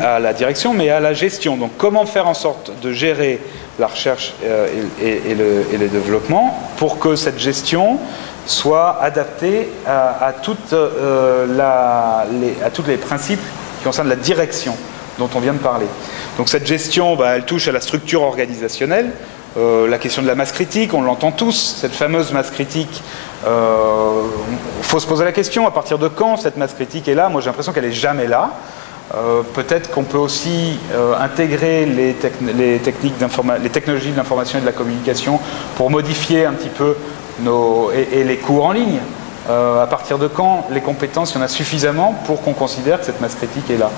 à la direction, mais à la gestion. Donc comment faire en sorte de gérer la recherche et le développement pour que cette gestion soit adaptée à toutes les principes qui concernent la direction dont on vient de parler. Donc cette gestion, elle touche à la structure organisationnelle, la question de la masse critique, on l'entend tous, cette fameuse masse critique. Il faut se poser la question, à partir de quand cette masse critique est là? Moi j'ai l'impression qu'elle n'est jamais là. Peut-être qu'on peut aussi intégrer les technologies de l'information et de la communication pour modifier un petit peu et les cours en ligne. À partir de quand les compétences, il y en a suffisamment pour qu'on considère que cette masse critique est là.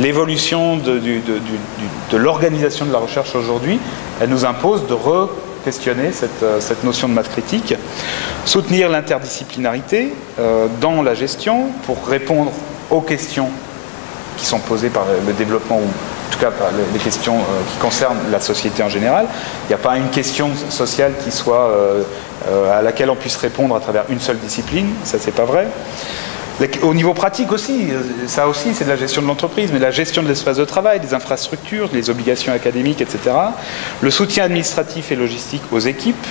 L'évolution de l'organisation de la recherche aujourd'hui, elle nous impose de re-questionner cette notion de masse critique. Soutenir l'interdisciplinarité dans la gestion pour répondre aux questions qui sont posées par le développement, ou en tout cas par les questions qui concernent la société en général. Il n'y a pas une question sociale qui soit à laquelle on puisse répondre à travers une seule discipline, ça c'est pas vrai. Au niveau pratique aussi, ça aussi c'est de la gestion de l'entreprise, mais la gestion de l'espace de travail, des infrastructures, des obligations académiques, etc. Le soutien administratif et logistique aux équipes.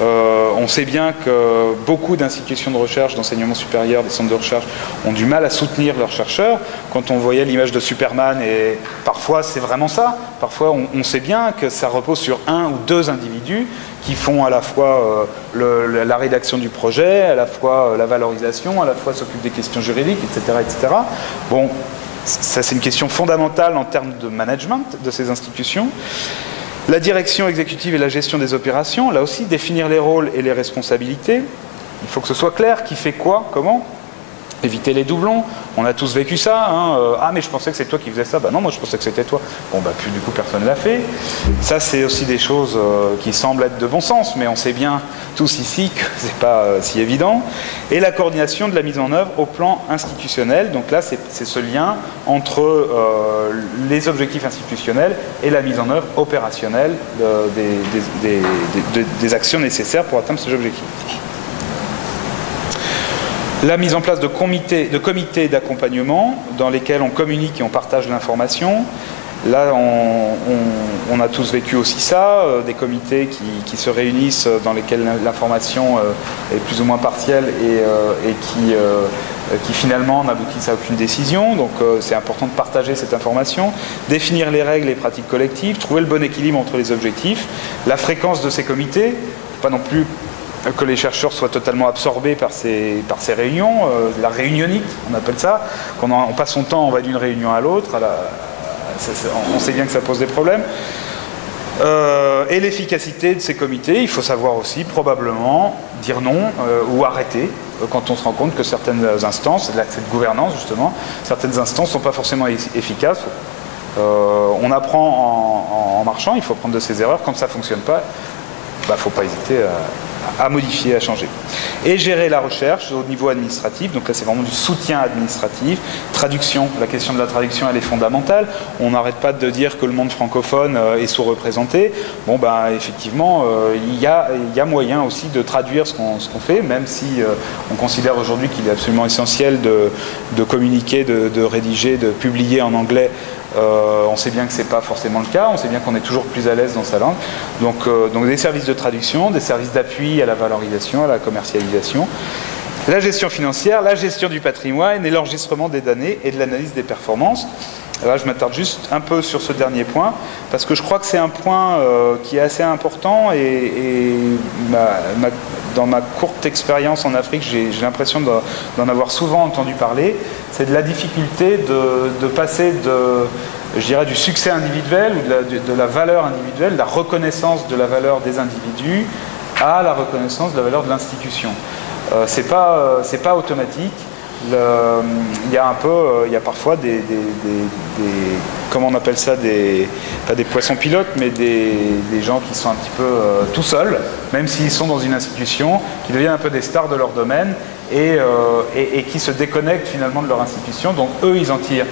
On sait bien que beaucoup d'institutions de recherche, d'enseignement supérieur, des centres de recherche ont du mal à soutenir leurs chercheurs. Quand on voyait l'image de Superman, et parfois c'est vraiment ça, parfois on sait bien que ça repose sur un ou deux individus qui font à la fois la rédaction du projet, à la fois la valorisation, à la fois s'occupent des questions juridiques, etc., etc. Bon, ça c'est une question fondamentale en termes de management de ces institutions. La direction exécutive et la gestion des opérations, là aussi, définir les rôles et les responsabilités. Il faut que ce soit clair, qui fait quoi, comment. Éviter les doublons, on a tous vécu ça. Ah mais je pensais que c'est toi qui faisais ça, non moi je pensais que c'était toi. Bon puis du coup personne ne l'a fait. Ça c'est aussi des choses qui semblent être de bon sens, mais on sait bien tous ici que c'est pas si évident. Et la coordination de la mise en œuvre au plan institutionnel, donc là c'est ce lien entre les objectifs institutionnels et la mise en œuvre opérationnelle des actions nécessaires pour atteindre ces objectifs. La mise en place de comités d'accompagnement dans lesquels on communique et on partage l'information. Là, on a tous vécu aussi ça, des comités qui se réunissent dans lesquels l'information est plus ou moins partielle et qui finalement n'aboutissent à aucune décision. Donc c'est important de partager cette information, définir les règles et pratiques collectives, trouver le bon équilibre entre les objectifs, la fréquence de ces comités, pas non plus que les chercheurs soient totalement absorbés par ces réunions, la réunionnite, on appelle ça, on passe son temps, on va d'une réunion à l'autre, on sait bien que ça pose des problèmes. Et l'efficacité de ces comités, il faut savoir aussi probablement dire non ou arrêter quand on se rend compte que certaines instances, cette gouvernance justement, certaines instances ne sont pas forcément efficaces. On apprend en marchant, il faut apprendre de ses erreurs. Quand ça ne fonctionne pas, il ne faut pas hésiter à modifier, à changer. Et gérer la recherche au niveau administratif, donc là c'est vraiment du soutien administratif, traduction, la question de la traduction elle est fondamentale, on n'arrête pas de dire que le monde francophone est sous-représenté, effectivement il y a moyen aussi de traduire ce qu'on fait, même si on considère aujourd'hui qu'il est absolument essentiel de communiquer, de rédiger, de publier en anglais. On sait bien que ce n'est pas forcément le cas, on sait bien qu'on est toujours plus à l'aise dans sa langue. Donc des services de traduction, des services d'appui à la valorisation, à la commercialisation, la gestion financière, la gestion du patrimoine et l'enregistrement des données et de l'analyse des performances. Là, je m'attarde juste un peu sur ce dernier point, parce que je crois que c'est un point qui est assez important et dans ma courte expérience en Afrique, j'ai l'impression d'en avoir souvent entendu parler. C'est de la difficulté de passer du succès individuel ou de la valeur individuelle, de la reconnaissance de la valeur des individus à la reconnaissance de la valeur de l'institution. C'est pas automatique. Il y a parfois comment on appelle ça, pas des poissons pilotes, mais des gens qui sont un petit peu tout seuls, même s'ils sont dans une institution, qui deviennent un peu des stars de leur domaine et qui se déconnectent finalement de leur institution. Donc eux, ils en tirent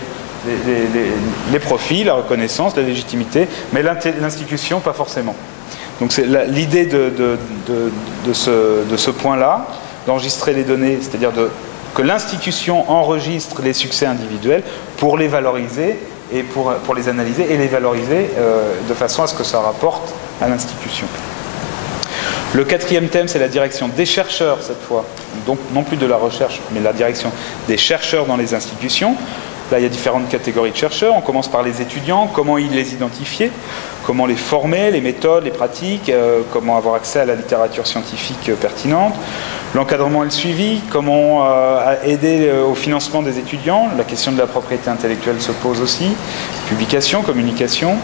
les profits, la reconnaissance, la légitimité, mais l'institution, pas forcément. Donc c'est l'idée de ce point-là, d'enregistrer les données, c'est-à-dire de que l'institution enregistre les succès individuels pour les valoriser et pour les analyser et les valoriser de façon à ce que ça rapporte à l'institution. Le quatrième thème, c'est la direction des chercheurs cette fois, donc non plus de la recherche, mais la direction des chercheurs dans les institutions. Là, il y a différentes catégories de chercheurs. On commence par les étudiants, comment ils les identifier, comment les former, les méthodes, les pratiques, comment avoir accès à la littérature scientifique pertinente. L'encadrement et le suivi, comment aider au financement des étudiants. La question de la propriété intellectuelle se pose aussi. Publication, communication.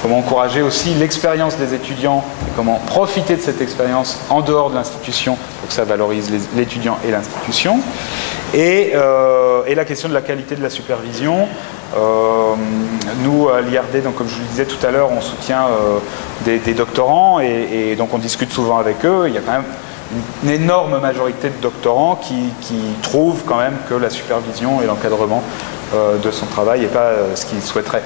Comment encourager aussi l'expérience des étudiants et comment profiter de cette expérience en dehors de l'institution pour que ça valorise l'étudiant et l'institution. Et la question de la qualité de la supervision. Nous, à l'IRD, donc comme je vous le disais tout à l'heure, on soutient des doctorants et donc on discute souvent avec eux. Il y a quand même une énorme majorité de doctorants qui trouvent quand même que la supervision et l'encadrement de son travail n'est pas ce qu'ils souhaiteraient.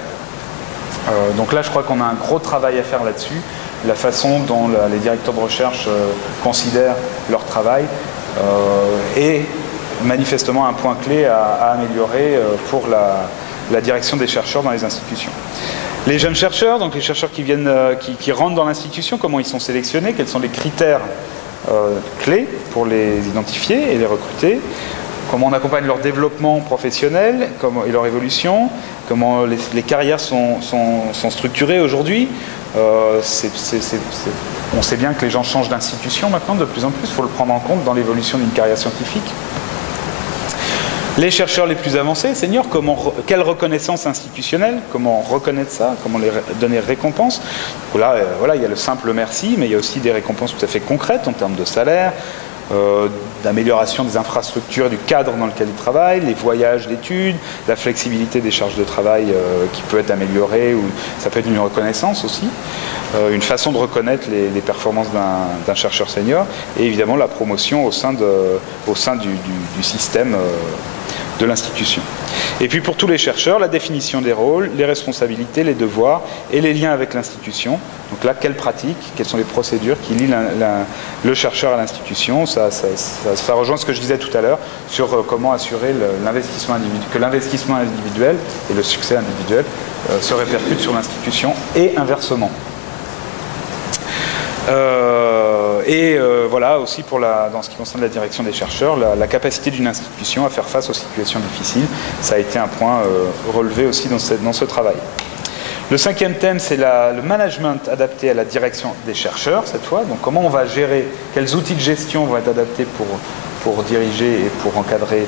Donc là, je crois qu'on a un gros travail à faire là-dessus. La façon dont les directeurs de recherche considèrent leur travail est manifestement un point clé à améliorer pour la direction des chercheurs dans les institutions. Les jeunes chercheurs, donc les chercheurs qui rentrent dans l'institution, comment ils sont sélectionnés, quels sont les critères clés pour les identifier et les recruter, comment on accompagne leur développement professionnel et leur évolution, comment les carrières sont structurées aujourd'hui. On sait bien que les gens changent d'institution maintenant de plus en plus, il faut le prendre en compte dans l'évolution d'une carrière scientifique. Les chercheurs les plus avancés, seniors, quelle reconnaissance institutionnelle, comment reconnaître ça, comment les donner récompense. Là, voilà, il y a le simple merci, mais il y a aussi des récompenses tout à fait concrètes en termes de salaire, d'amélioration des infrastructures, du cadre dans lequel ils travaillent, les voyages d'études, la flexibilité des charges de travail qui peut être améliorée, ou ça peut être une reconnaissance aussi, une façon de reconnaître les performances d'un chercheur senior, et évidemment la promotion au sein du système de l'institution. Et puis pour tous les chercheurs, la définition des rôles, les responsabilités, les devoirs et les liens avec l'institution. Donc là, quelles pratiques, quelles sont les procédures qui lient le chercheur à l'institution. Ça rejoint ce que je disais tout à l'heure sur comment assurer que l'investissement individuel et le succès individuel se répercutent sur l'institution et inversement. Voilà aussi dans ce qui concerne la direction des chercheurs, la capacité d'une institution à faire face aux situations difficiles, ça a été un point relevé aussi dans ce travail. Le cinquième thème, c'est le management adapté à la direction des chercheurs, cette fois. Donc comment on va gérer, quels outils de gestion vont être adaptés pour diriger et pour encadrer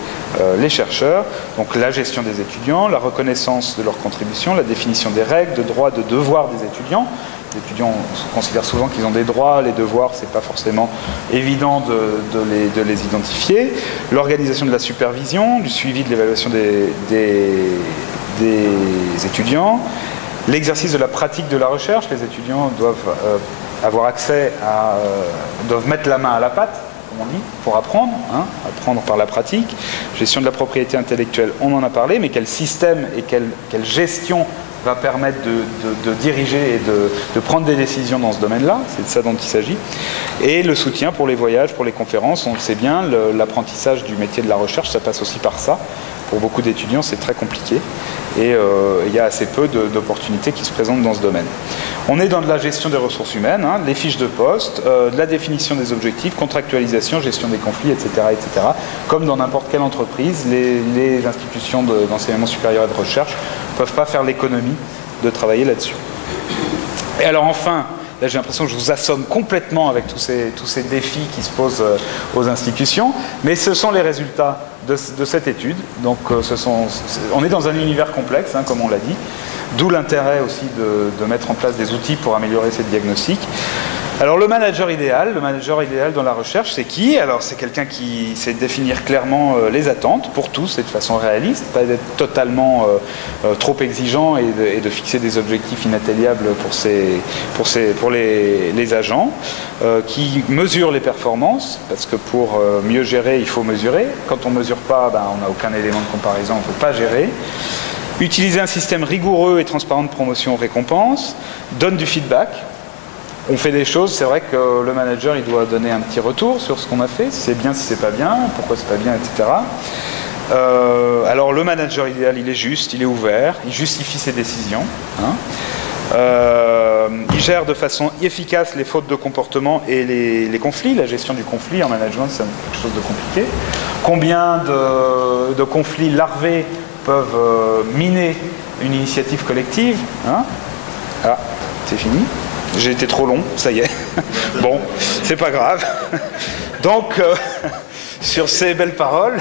les chercheurs. Donc la gestion des étudiants, la reconnaissance de leurs contributions, la définition des règles, de droits, de devoirs des étudiants. Les étudiants considèrent souvent qu'ils ont des droits, les devoirs, c'est pas forcément évident de les identifier. L'organisation de la supervision, du suivi de l'évaluation des étudiants. L'exercice de la pratique de la recherche, les étudiants doivent avoir accès doivent mettre la main à la pâte, comme on dit, pour apprendre, apprendre par la pratique. Gestion de la propriété intellectuelle, on en a parlé, mais quel système et quelle gestion va permettre de diriger et de prendre des décisions dans ce domaine-là, c'est de ça dont il s'agit. Et le soutien pour les voyages, pour les conférences, on le sait bien, l'apprentissage du métier de la recherche, ça passe aussi par ça. Pour beaucoup d'étudiants, c'est très compliqué et il y a assez peu d'opportunités qui se présentent dans ce domaine. On est dans de la gestion des ressources humaines, les fiches de poste, de la définition des objectifs, contractualisation, gestion des conflits, etc. etc. Comme dans n'importe quelle entreprise, les institutions d'enseignement supérieur et de recherche ne peuvent pas faire l'économie de travailler là-dessus. Et alors enfin, là j'ai l'impression que je vous assomme complètement avec tous ces défis qui se posent aux institutions, mais ce sont les résultats de cette étude. Donc on est dans un univers complexe, comme on l'a dit, d'où l'intérêt aussi de mettre en place des outils pour améliorer ces diagnostics. Alors le manager idéal dans la recherche, c'est qui? Alors c'est quelqu'un qui sait définir clairement les attentes pour tous et de façon réaliste, pas d'être totalement trop exigeant et de fixer des objectifs inatteignables pour les agents, qui mesure les performances, parce que pour mieux gérer, il faut mesurer. Quand on ne mesure pas, on n'a aucun élément de comparaison, on ne peut pas gérer. Utiliser un système rigoureux et transparent de promotion-récompense, donne du feedback. On fait des choses, c'est vrai que le manager il doit donner un petit retour sur ce qu'on a fait, si c'est bien, si c'est pas bien, pourquoi c'est pas bien, etc. Alors le manager idéal, il est juste, il est ouvert, il justifie ses décisions. Il gère de façon efficace les fautes de comportement et les conflits. La gestion du conflit en management, c'est quelque chose de compliqué. Combien de conflits larvés peuvent miner une initiative collective, Ah, c'est fini. J'ai été trop long, ça y est. Bon, c'est pas grave. Donc, sur ces belles paroles,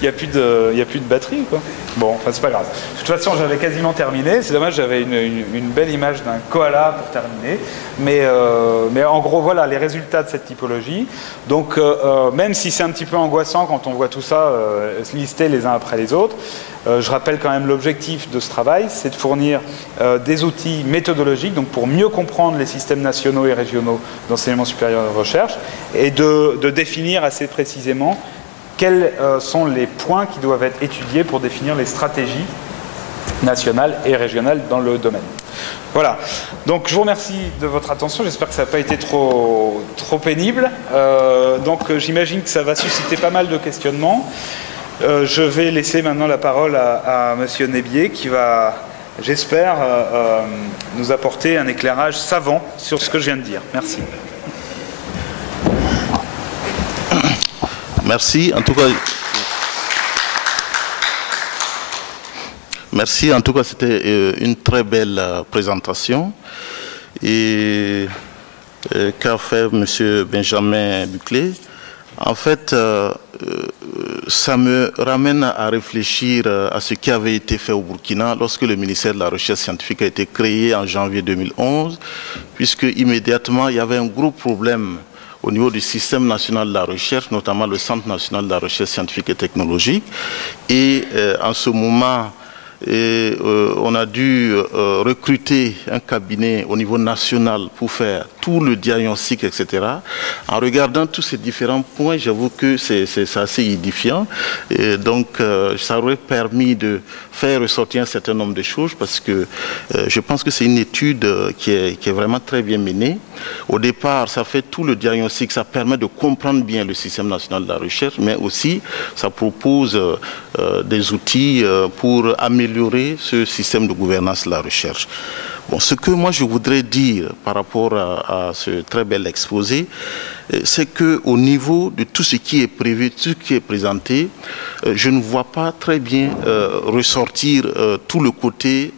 il n'y a plus de batterie, quoi. Bon, enfin, c'est pas grave. De toute façon, j'avais quasiment terminé. C'est dommage, j'avais une belle image d'un koala pour terminer. Mais en gros, voilà les résultats de cette typologie. Donc, même si c'est un petit peu angoissant quand on voit tout ça listé les uns après les autres, je rappelle quand même l'objectif de ce travail, c'est de fournir des outils méthodologiques, donc pour mieux comprendre les systèmes nationaux et régionaux d'enseignement supérieur et de recherche, et de définir assez précisément quels sont les points qui doivent être étudiés pour définir les stratégies nationales et régionales dans le domaine. Voilà, donc je vous remercie de votre attention, j'espère que ça n'a pas été trop pénible. Donc j'imagine que ça va susciter pas mal de questionnements. Je vais laisser maintenant la parole à Monsieur Nébier qui va, j'espère, nous apporter un éclairage savant sur ce que je viens de dire. Merci. Merci. En tout cas, merci. En tout cas, c'était une très belle présentation. Et qu'a fait M. Benjamin Buclé? En fait, ça me ramène à réfléchir à ce qui avait été fait au Burkina lorsque le ministère de la Recherche scientifique a été créé en janvier 2011, puisque immédiatement, il y avait un gros problème au niveau du système national de la recherche, notamment le Centre national de la recherche scientifique et technologique. Et en ce moment, on a dû recruter un cabinet au niveau national pour faire tout le diagnostic, etc. En regardant tous ces différents points, j'avoue que c'est assez édifiant. Et donc, ça aurait permis de faire ressortir un certain nombre de choses parce que je pense que c'est une étude qui est vraiment très bien menée. Au départ, ça fait tout le diagnostic, ça permet de comprendre bien le système national de la recherche, mais aussi ça propose des outils pour améliorer ce système de gouvernance de la recherche. Bon, ce que moi je voudrais dire par rapport à ce très bel exposé, c'est qu'au niveau de tout ce qui est prévu, tout ce qui est présenté, je ne vois pas très bien ressortir tout le côté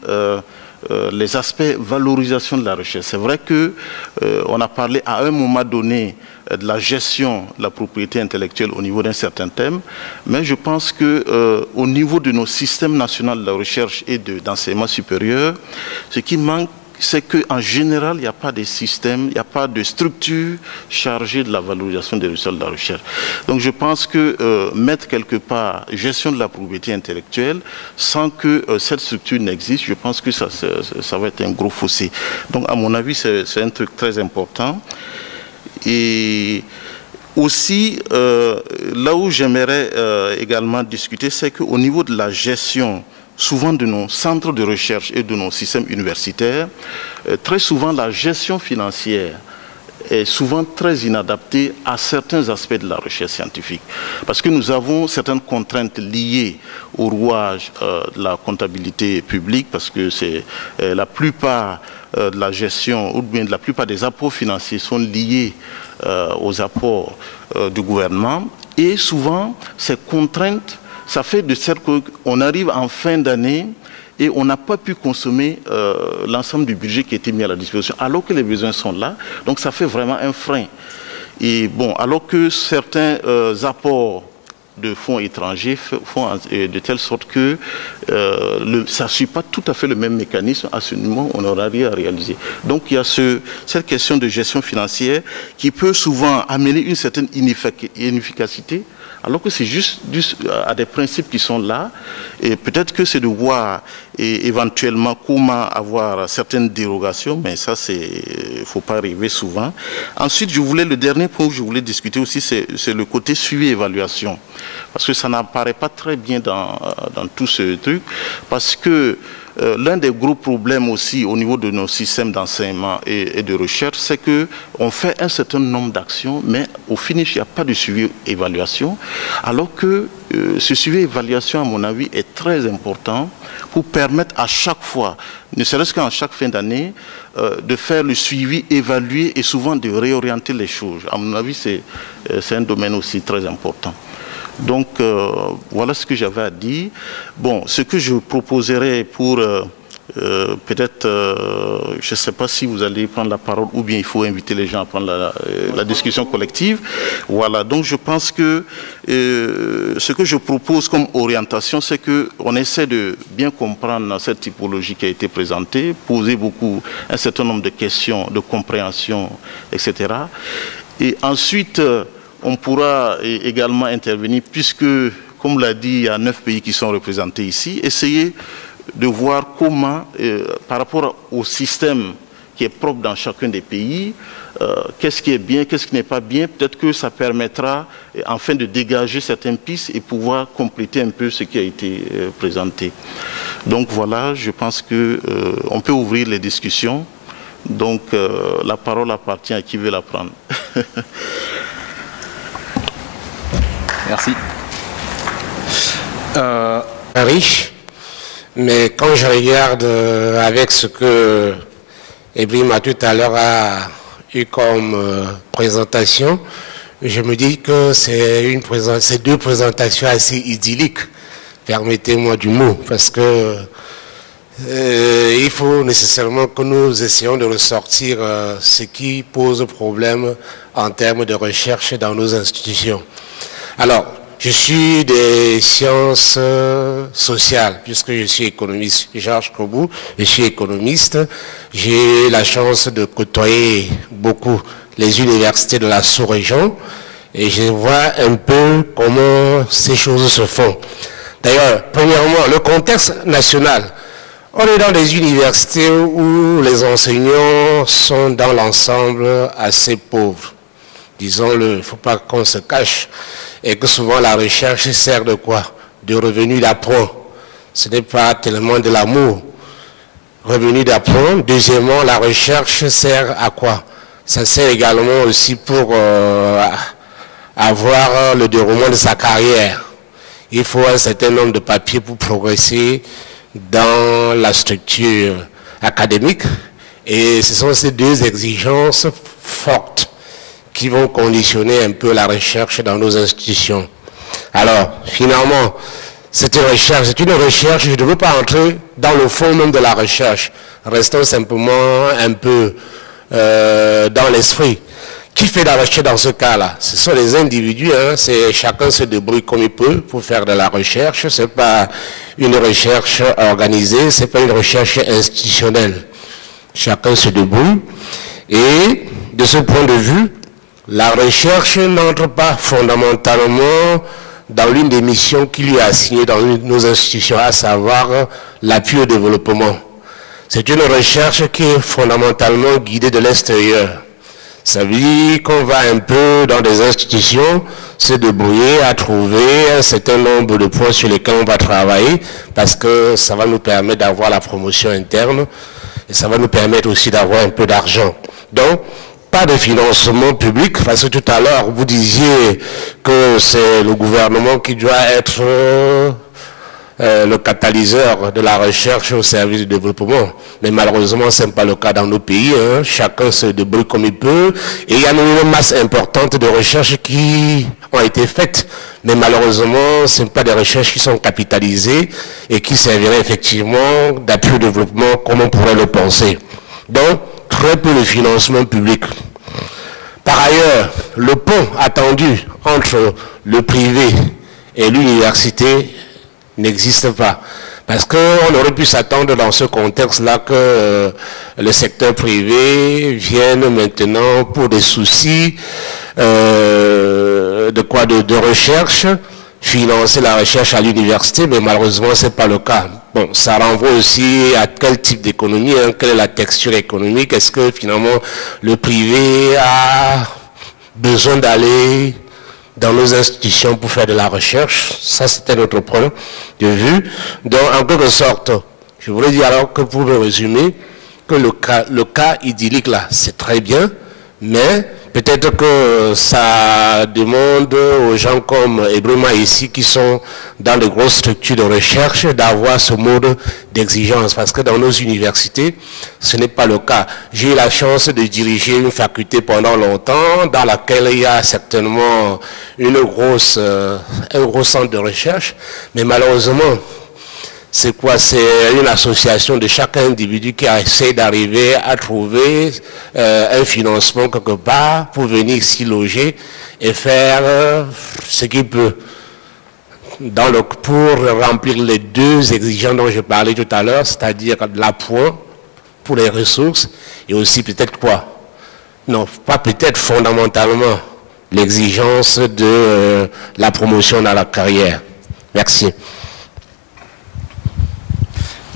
les aspects valorisation de la recherche. C'est vrai qu'on a parlé à un moment donné de la gestion de la propriété intellectuelle au niveau d'un certain thème, mais je pense qu'au niveau de nos systèmes nationaux de la recherche et d'enseignement supérieur, ce qui manque, c'est qu'en général, il n'y a pas de système, il n'y a pas de structure chargée de la valorisation des résultats de la recherche. Donc je pense que mettre quelque part gestion de la propriété intellectuelle sans que cette structure n'existe, je pense que ça va être un gros fossé. Donc à mon avis, c'est un truc très important. Et aussi, là où j'aimerais également discuter, c'est qu'au niveau de la gestion souvent de nos centres de recherche et de nos systèmes universitaires, très souvent la gestion financière est souvent très inadaptée à certains aspects de la recherche scientifique. Parce que nous avons certaines contraintes liées au rouage de la comptabilité publique, parce que c'est la plupart de la gestion, ou bien de la plupart des apports financiers sont liés aux apports du gouvernement. Et souvent, ces contraintes, ça fait de sorte qu'on arrive en fin d'année et on n'a pas pu consommer l'ensemble du budget qui a été mis à la disposition, alors que les besoins sont là. Donc ça fait vraiment un frein. Et bon, alors que certains apports de fonds étrangers font de telle sorte que ça ne suit pas tout à fait le même mécanisme, à ce moment on n'aura rien à réaliser. Donc il y a cette question de gestion financière qui peut souvent amener une certaine inefficacité, alors que c'est juste à des principes qui sont là, et peut-être que c'est de voir éventuellement comment avoir certaines dérogations, mais ça, il ne faut pas arriver souvent. Ensuite, le dernier point que je voulais discuter aussi, c'est le côté suivi-évaluation, parce que ça n'apparaît pas très bien dans tout ce truc, parce que l'un des gros problèmes aussi au niveau de nos systèmes d'enseignement et de recherche, c'est qu'on fait un certain nombre d'actions, mais au finish, il n'y a pas de suivi-évaluation, alors que ce suivi-évaluation, à mon avis, est très important pour permettre à chaque fois, ne serait-ce qu'en chaque fin d'année, de faire le suivi, évaluer et souvent de réorienter les choses. À mon avis, c'est un domaine aussi très important. Donc, voilà ce que j'avais à dire. Bon, ce que je proposerais pour peut-être, je ne sais pas si vous allez prendre la parole ou bien il faut inviter les gens à prendre la discussion collective. Voilà, donc je pense que ce que je propose comme orientation, c'est qu'on essaie de bien comprendre cette typologie qui a été présentée, poser un certain nombre de questions de compréhension, etc. Et ensuite, on pourra également intervenir, puisque, comme l'a dit, il y a 9 pays qui sont représentés ici, essayer de voir comment, par rapport au système qui est propre dans chacun des pays, qu'est-ce qui est bien, qu'est-ce qui n'est pas bien, peut-être que ça permettra, enfin, de dégager certaines pistes et pouvoir compléter un peu ce qui a été présenté. Donc voilà, je pense qu'on peut ouvrir les discussions. Donc la parole appartient à qui veut la prendre. Merci. Riche, mais quand je regarde avec ce que Ebrima tout à l'heure a eu comme présentation, je me dis que c'est deux présentations assez idylliques, permettez-moi du mot, parce que il faut nécessairement que nous essayions de ressortir ce qui pose problème en termes de recherche dans nos institutions. Alors, je suis des sciences sociales, puisque je suis économiste. Georges Kobou, je suis économiste. J'ai la chance de côtoyer beaucoup les universités de la sous-région et je vois un peu comment ces choses se font. D'ailleurs, premièrement, le contexte national. On est dans des universités où les enseignants sont dans l'ensemble assez pauvres. Disons-le, il ne faut pas qu'on se cache. Et que souvent la recherche sert de quoi? De revenu d'apprend. Ce n'est pas tellement de l'amour. Revenu d'apprend. Deuxièmement, la recherche sert à quoi? Ça sert également aussi pour avoir le déroulement de sa carrière. Il faut un certain nombre de papiers pour progresser dans la structure académique. Et ce sont ces deux exigences fortes qui vont conditionner un peu la recherche dans nos institutions. Alors, finalement, cette recherche, c'est une recherche, je ne veux pas entrer dans le fond même de la recherche, restons simplement un peu dans l'esprit. Qui fait la recherche dans ce cas-là? Ce sont les individus, hein, chacun se débrouille comme il peut pour faire de la recherche, ce n'est pas une recherche organisée, ce n'est pas une recherche institutionnelle. Chacun se débrouille et de ce point de vue, la recherche n'entre pas fondamentalement dans l'une des missions qui lui est assignée dans nos institutions, à savoir l'appui au développement. C'est une recherche qui est fondamentalement guidée de l'extérieur. Ça veut dire qu'on va un peu dans des institutions se débrouiller à trouver un certain nombre de points sur lesquels on va travailler parce que ça va nous permettre d'avoir la promotion interne et ça va nous permettre aussi d'avoir un peu d'argent. Donc, pas de financement public, parce que tout à l'heure, vous disiez que c'est le gouvernement qui doit être le catalyseur de la recherche au service du développement. Mais malheureusement, ce n'est pas le cas dans nos pays. Hein. Chacun se débrouille comme il peut. Et il y a une masse importante de recherches qui ont été faites. Mais malheureusement, ce ne sont pas des recherches qui sont capitalisées et qui serviraient effectivement d'appui au développement comme on pourrait le penser. Donc, très peu de financement public. Par ailleurs, le pont attendu entre le privé et l'université n'existe pas. Parce qu'on aurait pu s'attendre dans ce contexte-là que le secteur privé vienne maintenant pour des soucis de recherche, financer la recherche à l'université, mais malheureusement, ce n'est pas le cas. Bon, ça renvoie aussi à quel type d'économie, hein, quelle est la texture économique, est-ce que finalement le privé a besoin d'aller dans nos institutions pour faire de la recherche? Ça, c'était notre point de vue. Donc, en quelque sorte, Je voudrais dire alors que pour me résumer, que le cas idyllique là, c'est très bien, mais peut-être que ça demande aux gens comme Ebrima ici qui sont dans les grosses structures de recherche d'avoir ce mode d'exigence parce que dans nos universités, ce n'est pas le cas. J'ai eu la chance de diriger une faculté pendant longtemps dans laquelle il y a certainement un gros centre de recherche, mais malheureusement, c'est quoi? C'est une association de chaque individu qui essaie d'arriver à trouver un financement quelque part pour venir s'y loger et faire ce qu'il peut pour remplir les deux exigences dont je parlais tout à l'heure, c'est-à-dire l'appoint pour les ressources et aussi peut-être quoi? Non, pas peut-être fondamentalement l'exigence de la promotion dans la carrière. Merci.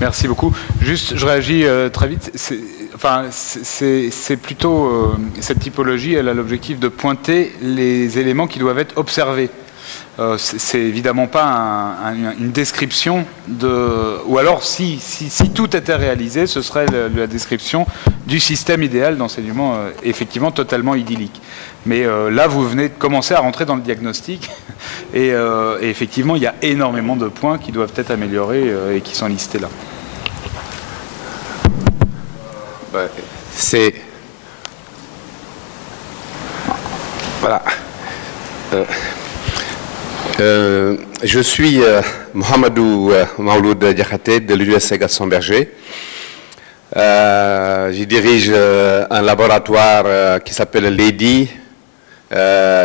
Merci beaucoup. Juste, je réagis très vite. C'est plutôt cette typologie, elle a l'objectif de pointer les éléments qui doivent être observés. C'est évidemment pas une description de... Ou alors, si tout était réalisé, ce serait la description du système idéal d'enseignement, effectivement totalement idyllique. Mais là, vous venez de commencer à rentrer dans le diagnostic. Et effectivement, il y a énormément de points qui doivent être améliorés et qui sont listés là. C'est... Voilà. Je suis Mohamedou Maouloud Diakhaté de l'Université Gaston Berger. Je dirige un laboratoire qui s'appelle l'EDI,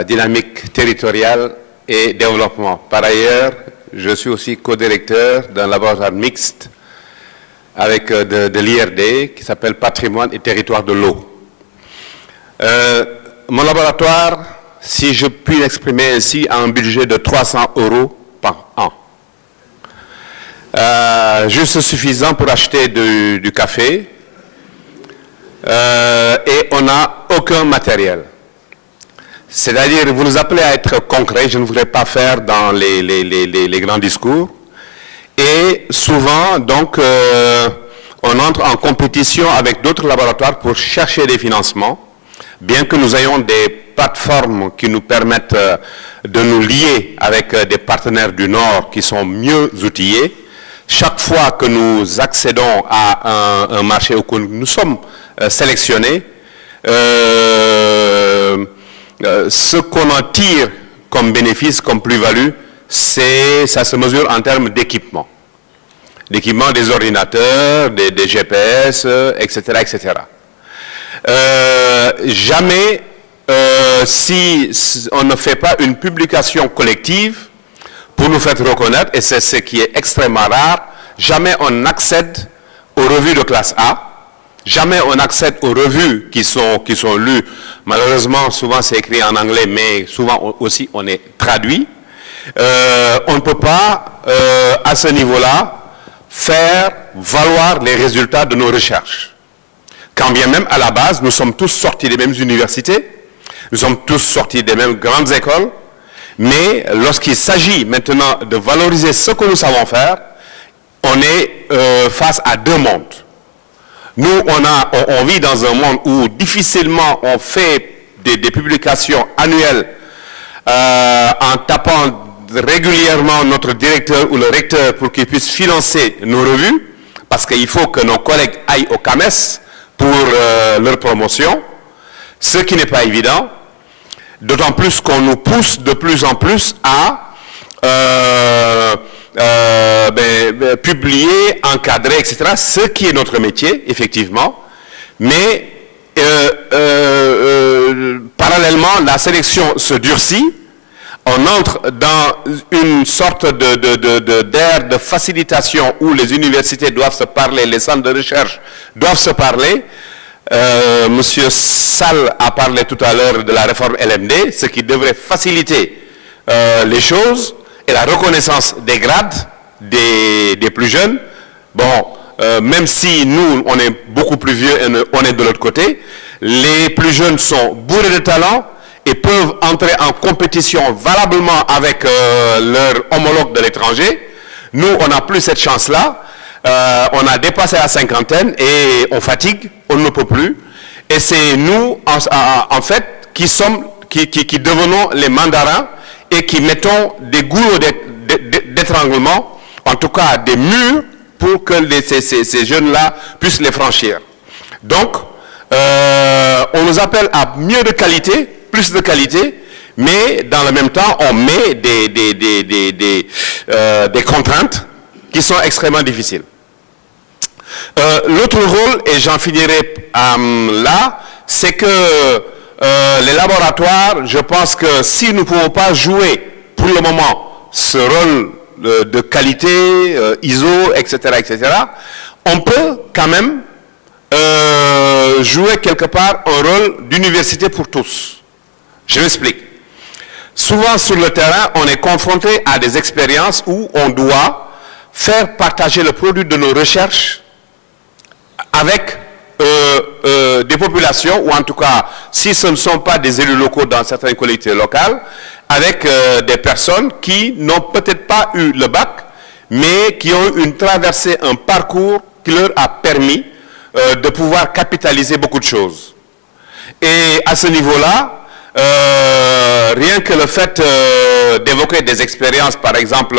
Dynamique territoriale et développement. Par ailleurs, je suis aussi co-directeur d'un laboratoire mixte avec de l'IRD qui s'appelle Patrimoine et territoire de l'eau. Mon laboratoire, si je puis l'exprimer ainsi, a un budget de 300 € par an. Juste suffisant pour acheter du café et on n'a aucun matériel. C'est-à-dire, vous nous appelez à être concret, je ne voudrais pas faire dans les grands discours. Et souvent, donc, on entre en compétition avec d'autres laboratoires pour chercher des financements, bien que nous ayons des plateformes qui nous permettent de nous lier avec des partenaires du Nord qui sont mieux outillés. Chaque fois que nous accédons à un marché où nous sommes sélectionnés, ce qu'on en tire comme bénéfice, comme plus-value, ça se mesure en termes d'équipement. L'équipement des ordinateurs, des GPS, etc. etc. Jamais, si on ne fait pas une publication collective pour nous faire reconnaître, et c'est ce qui est extrêmement rare, jamais on accède aux revues de classe A, jamais on accède aux revues qui sont lues. Malheureusement, souvent c'est écrit en anglais, mais souvent aussi on est traduit. On ne peut pas, à ce niveau-là, faire valoir les résultats de nos recherches. Quand bien même, à la base, nous sommes tous sortis des mêmes universités, nous sommes tous sortis des mêmes grandes écoles, mais lorsqu'il s'agit maintenant de valoriser ce que nous savons faire, on est face à deux mondes. Nous, on vit dans un monde où difficilement on fait des publications annuelles en tapant régulièrement notre directeur ou le recteur pour qu'il puisse financer nos revues, parce qu'il faut que nos collègues aillent au CAMES pour leur promotion, ce qui n'est pas évident, d'autant plus qu'on nous pousse de plus en plus à publier, encadrer, etc., ce qui est notre métier, effectivement, mais parallèlement, la sélection se durcit. On entre dans une sorte d'ère de facilitation où les universités doivent se parler, les centres de recherche doivent se parler. Monsieur Sall a parlé tout à l'heure de la réforme LMD, ce qui devrait faciliter les choses et la reconnaissance des grades des plus jeunes. Bon, même si nous, on est beaucoup plus vieux et on est de l'autre côté, les plus jeunes sont bourrés de talent et peuvent entrer en compétition valablement avec leurs homologues de l'étranger. Nous, on n'a plus cette chance-là. on a dépassé la cinquantaine et on fatigue, on ne peut plus. Et c'est nous, en fait, qui devenons les mandarins et qui mettons des goulets d'étranglement, en tout cas des murs, pour que ces jeunes-là puissent les franchir. Donc, on nous appelle à mieux de qualité, plus de qualité, mais dans le même temps, on met des contraintes qui sont extrêmement difficiles. L'autre rôle, et j'en finirai là, c'est que les laboratoires, je pense que si nous ne pouvons pas jouer pour le moment ce rôle de qualité, ISO, etc., on peut quand même jouer quelque part un rôle d'université pour tous. Je m'explique. Souvent sur le terrain, on est confronté à des expériences où on doit faire partager le produit de nos recherches avec des populations, ou en tout cas, si ce ne sont pas des élus locaux dans certaines collectivités locales, avec des personnes qui n'ont peut-être pas eu le bac, mais qui ont une traversée, un parcours qui leur a permis de pouvoir capitaliser beaucoup de choses. Et à ce niveau-là, rien que le fait d'évoquer des expériences, par exemple,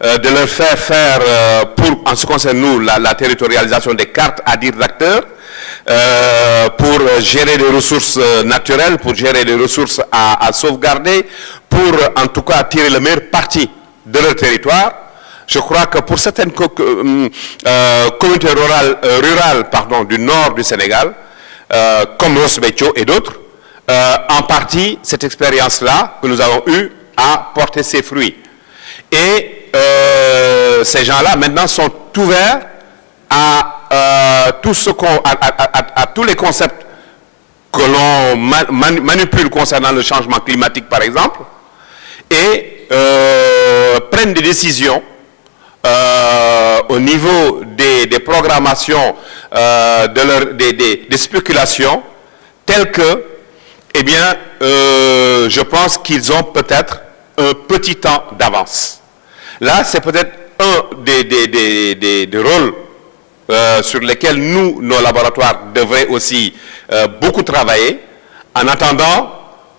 de leur faire pour, en ce qui concerne nous, la territorialisation des cartes à dire d'acteurs, pour gérer des ressources naturelles, pour gérer des ressources à sauvegarder, pour en tout cas tirer le meilleur parti de leur territoire. Je crois que pour certaines communautés rurales du nord du Sénégal, comme Ross Béthio et d'autres, en partie, cette expérience-là que nous avons eue a porté ses fruits. Et ces gens-là, maintenant, sont ouverts à tous les concepts que l'on manipule concernant le changement climatique, par exemple, et prennent des décisions au niveau des programmations, des spéculations, telles que, eh bien, je pense qu'ils ont peut-être un petit temps d'avance. Là, c'est peut-être un des rôles sur lesquels nous, nos laboratoires, devraient aussi beaucoup travailler, en attendant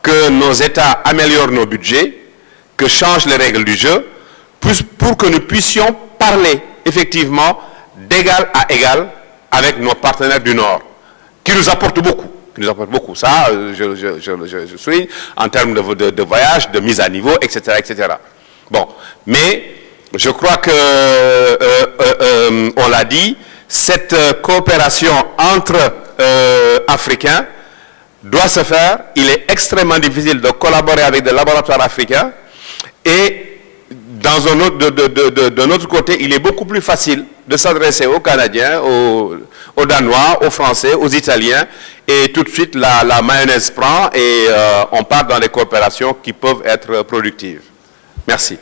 que nos États améliorent nos budgets, que changent les règles du jeu, pour que nous puissions parler effectivement d'égal à égal avec nos partenaires du Nord, qui nous apportent beaucoup. Ça, je souligne, en termes de voyage, de mise à niveau, etc., etc. Bon, mais je crois que, on l'a dit, cette coopération entre Africains doit se faire. Il est extrêmement difficile de collaborer avec des laboratoires africains, et d'un autre côté, il est beaucoup plus facile de s'adresser aux Canadiens, aux Danois, aux Français, aux Italiens, et tout de suite la mayonnaise prend et on part dans des coopérations qui peuvent être productives. Merci.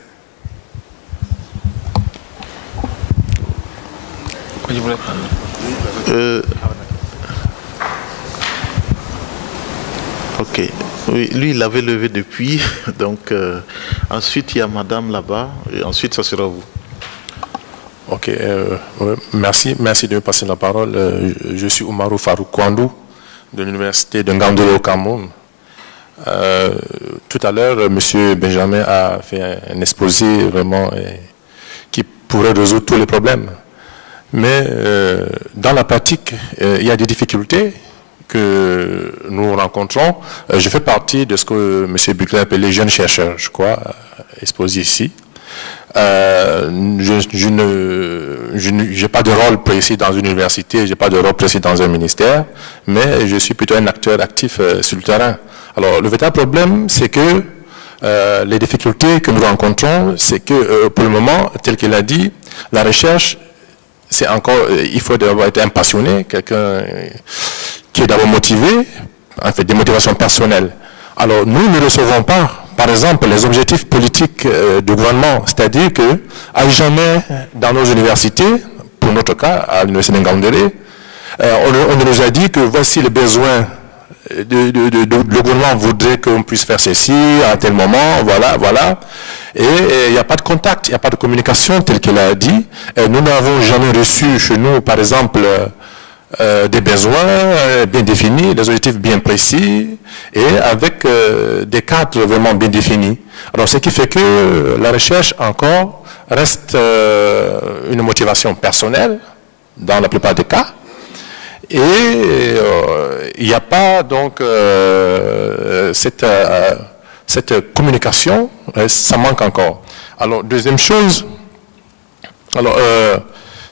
Ok. Oui, lui, il l'avait levé depuis. Donc, ensuite, il y a madame là-bas. Et ensuite, ça sera vous. Ok. Merci de me passer la parole. Je suis Oumarou Farouk Kouandou, de l'université de Ngaoundéré au Cameroun. Tout à l'heure, M. Benjamin a fait un exposé vraiment qui pourrait résoudre tous les problèmes. Mais dans la pratique, il y a des difficultés que nous rencontrons. Je fais partie de ce que M. Buclé appelle les jeunes chercheurs, je crois, exposés ici. Je n'ai pas de rôle précis dans une université, je n'ai pas de rôle précis dans un ministère, mais je suis plutôt un acteur actif sur le terrain. Alors, le véritable problème, c'est que les difficultés que nous rencontrons, c'est que pour le moment, tel qu'il a dit, la recherche, c'est encore, il faut d'abord être un passionné, quelqu'un qui est d'abord motivé, en fait, des motivations personnelles. Alors, nous ne recevons pas, par exemple, les objectifs politiques du gouvernement, c'est-à-dire que, à jamais, dans nos universités, pour notre cas, à l'université de Ngaoundéré, on nous a dit que voici les besoins le gouvernement voudrait qu'on puisse faire ceci à tel moment, voilà. Et il n'y a pas de contact, il n'y a pas de communication, tel qu'il a dit. Nous n'avons jamais reçu chez nous, par exemple, des besoins bien définis, des objectifs bien précis, et avec des cadres vraiment bien définis. Alors, ce qui fait que la recherche, encore, reste une motivation personnelle, dans la plupart des cas, et il n'y a pas donc cette communication, ça manque encore. Alors, deuxième chose,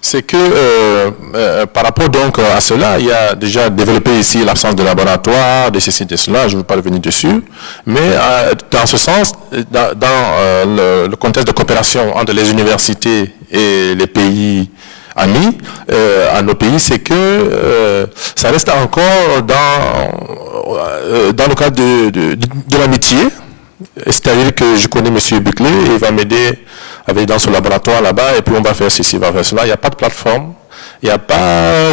c'est que par rapport donc à cela, il y a déjà développé ici l'absence de laboratoire, de ceci, de cela, je ne veux pas revenir dessus, mais dans ce sens, dans le contexte de coopération entre les universités et les pays amis, à nos pays, c'est que ça reste encore dans le cadre de l'amitié, c'est-à-dire que je connais M. Buclé, il va m'aider avec dans son laboratoire là-bas, et puis on va faire ceci, on va faire cela. Il n'y a pas de plateforme, il n'y a pas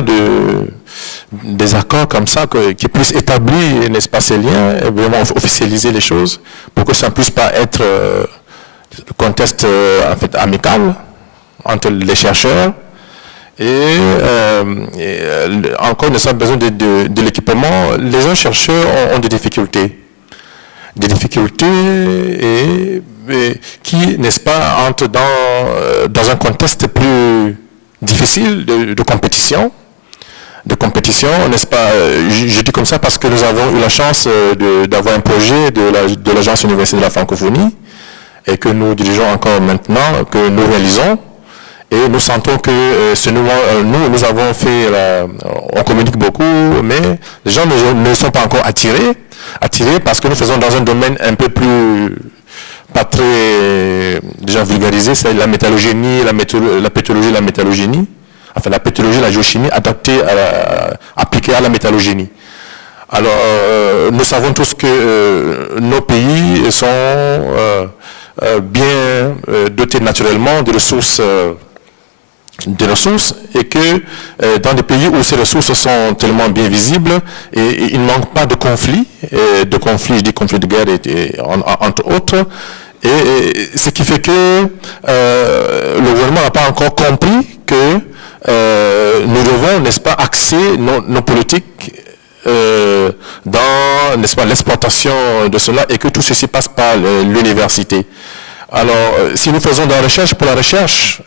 des accords comme ça qui puissent établir, n'est-ce pas, ces liens, et vraiment officialiser les choses, pour que ça ne puisse pas être le contexte en fait amical entre les chercheurs. Et encore, nous avons besoin de l'équipement. Les jeunes chercheurs ont des difficultés. Des difficultés qui, n'est-ce pas, entrent dans un contexte plus difficile de compétition. N'est-ce pas, je dis comme ça parce que nous avons eu la chance d'avoir un projet de l'Agence universitaire de la francophonie et que nous dirigeons encore maintenant, que nous réalisons. Et nous sentons que nous avons fait, on communique beaucoup, mais les gens ne sont pas encore attirés parce que nous faisons dans un domaine un peu plus, pas très déjà vulgarisé, c'est la métallogénie, la pétrologie, la métallogénie, enfin la pétrologie, la géochimie adaptée appliquée à la métallogénie. Alors, nous savons tous que nos pays sont bien dotés naturellement de ressources et que dans des pays où ces ressources sont tellement bien visibles et il ne manque pas de conflits, je dis conflits de guerre entre autres, et ce qui fait que le gouvernement n'a pas encore compris que nous devons, n'est-ce pas, axer nos politiques dans, n'est-ce pas, l'exploitation de cela et que tout ceci passe par l'université. Alors, si nous faisons de la recherche pour la recherche,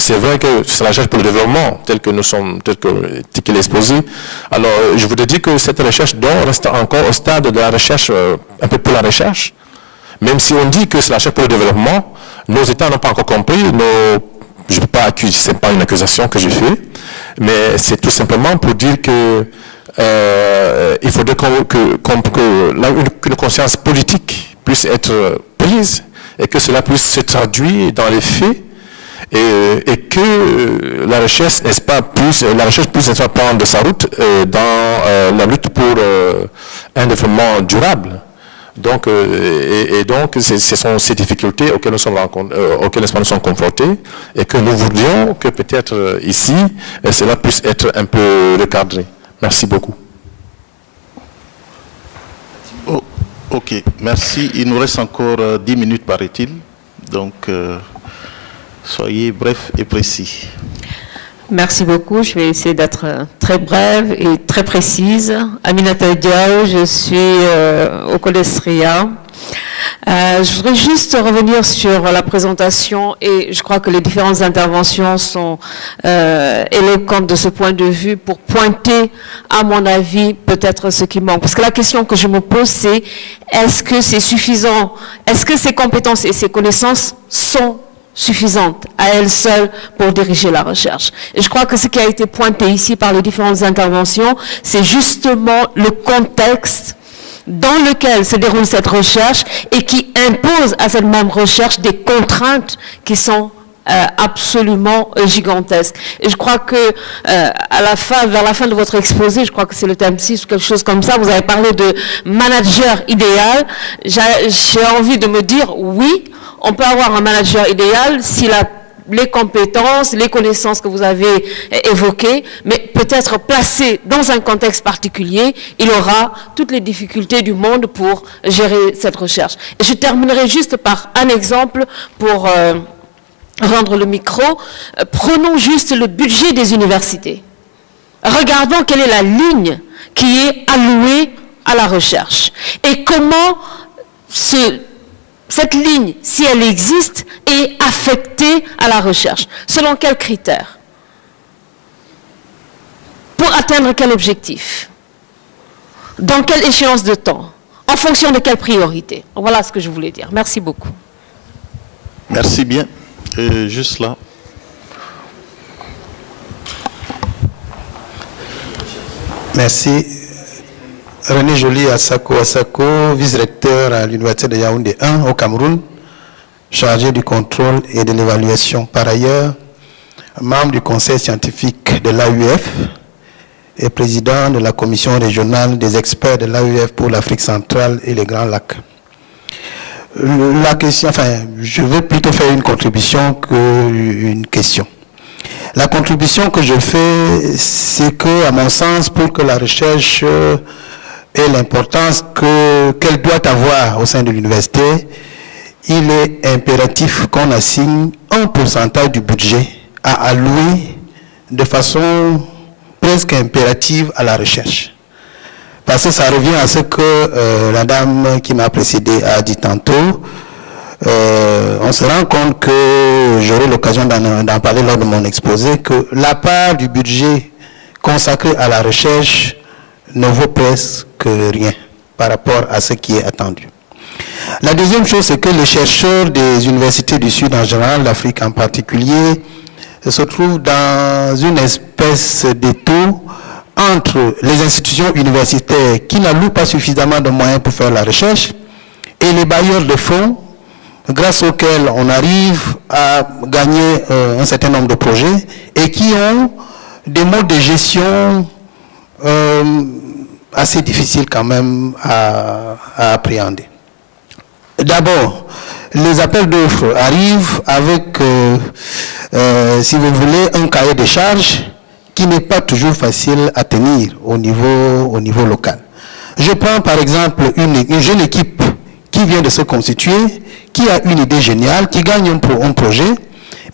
c'est vrai que c'est la recherche pour le développement, tel qu'il est exposé. Alors, je voudrais dire que cette recherche reste encore au stade de la recherche, un peu pour la recherche. Même si on dit que c'est la recherche pour le développement, nos États n'ont pas encore compris, je ne peux pas accuser, ce n'est pas une accusation que je fais, mais c'est tout simplement pour dire que il faudrait qu'une conscience politique puisse être prise et que cela puisse se traduire dans les faits et que la recherche, n'est-ce pas, puisse prendre sa route dans la lutte pour un développement durable. Donc, donc, ce sont ces difficultés auxquelles nous sommes confrontés et que nous voudrions que peut-être ici, cela puisse être un peu recadré. Merci beaucoup. Oh, ok, merci. Il nous reste encore 10 minutes, paraît-il. Donc, soyez bref et précis. Merci beaucoup. Je vais essayer d'être très brève et très précise. Aminata Diaw, je suis au Collège SRIA. Je voudrais juste revenir sur la présentation et je crois que les différentes interventions sont éloquentes de ce point de vue pour pointer, à mon avis, peut-être ce qui manque. Parce que la question que je me pose, c'est est-ce que c'est suffisant? Est-ce que ces compétences et ces connaissances sont suffisantes à elles seules pour diriger la recherche? Et je crois que ce qui a été pointé ici par les différentes interventions, c'est justement le contexte dans lequel se déroule cette recherche et qui impose à cette même recherche des contraintes qui sont absolument gigantesques. Et je crois que vers la fin de votre exposé, je crois que c'est le thème 6 ou quelque chose comme ça, vous avez parlé de manager idéal. J'ai envie de me dire, oui, on peut avoir un manager idéal s'il a les compétences, les connaissances que vous avez évoquées, mais peut-être placé dans un contexte particulier, il aura toutes les difficultés du monde pour gérer cette recherche. Et je terminerai juste par un exemple pour rendre le micro. Prenons juste le budget des universités. Regardons quelle est la ligne qui est allouée à la recherche et comment cette ligne, si elle existe, est affectée à la recherche. Selon quels critères? Pour atteindre quel objectif? Dans quelle échéance de temps? En fonction de quelle priorité? Voilà ce que je voulais dire. Merci beaucoup. Merci bien. Juste là. Merci. René Joly Asako, vice-recteur à l'Université de Yaoundé 1 au Cameroun, chargé du contrôle et de l'évaluation. Par ailleurs, membre du conseil scientifique de l'AUF et président de la commission régionale des experts de l'AUF pour l'Afrique centrale et les Grands Lacs. La question, je vais plutôt faire une contribution qu'une question. La contribution que je fais, c'est que, à mon sens, pour que la recherche ait l'importance qu'elle doit avoir au sein de l'université, il est impératif qu'on assigne un pourcentage du budget à allouer de façon presque impérative à la recherche. Parce que ça revient à ce que la dame qui m'a précédé a dit tantôt. On se rend compte que, j'aurai l'occasion d'en parler lors de mon exposé, que la part du budget consacré à la recherche ne vaut presque rien par rapport à ce qui est attendu. La deuxième chose, c'est que les chercheurs des universités du Sud en général, l'Afrique en particulier, se trouvent dans une espèce d'étau entre les institutions universitaires qui n'allouent pas suffisamment de moyens pour faire la recherche et les bailleurs de fonds grâce auxquels on arrive à gagner un certain nombre de projets et qui ont des modes de gestion assez difficiles quand même à appréhender. D'abord, les appels d'offres arrivent avec, si vous voulez, un cahier de charges qui n'est pas toujours facile à tenir au niveau local. Je prends par exemple une jeune équipe qui vient de se constituer, qui a une idée géniale, qui gagne un projet,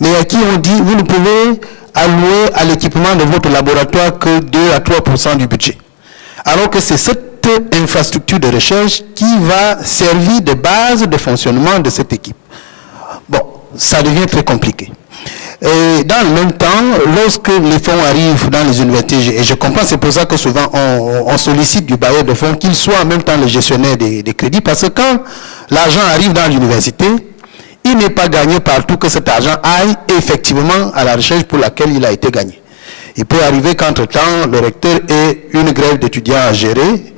mais à qui on dit, vous ne pouvez allouer à l'équipement de votre laboratoire que 2 à 3% du budget. Alors que c'est cette infrastructure de recherche qui va servir de base de fonctionnement de cette équipe. Bon, ça devient très compliqué. Et dans le même temps, lorsque les fonds arrivent dans les universités, et je comprends, c'est pour ça que souvent on sollicite du bailleur de fonds qu'il soit en même temps le gestionnaire des crédits, parce que quand l'argent arrive dans l'université, il n'est pas gagné partout que cet argent aille effectivement à la recherche pour laquelle il a été gagné. Il peut arriver qu'entre-temps, le recteur ait une grève d'étudiants à gérer.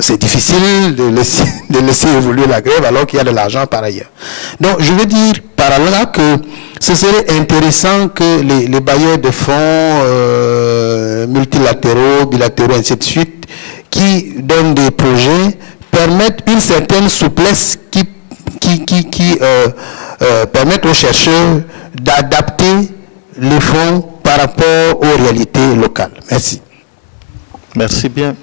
C'est difficile de laisser évoluer la grève alors qu'il y a de l'argent par ailleurs. Donc je veux dire par là que ce serait intéressant que les bailleurs de fonds multilatéraux, bilatéraux, ainsi de suite, qui donnent des projets, permettent une certaine souplesse qui permettent aux chercheurs d'adapter les fonds par rapport aux réalités locales. Merci. Merci bien.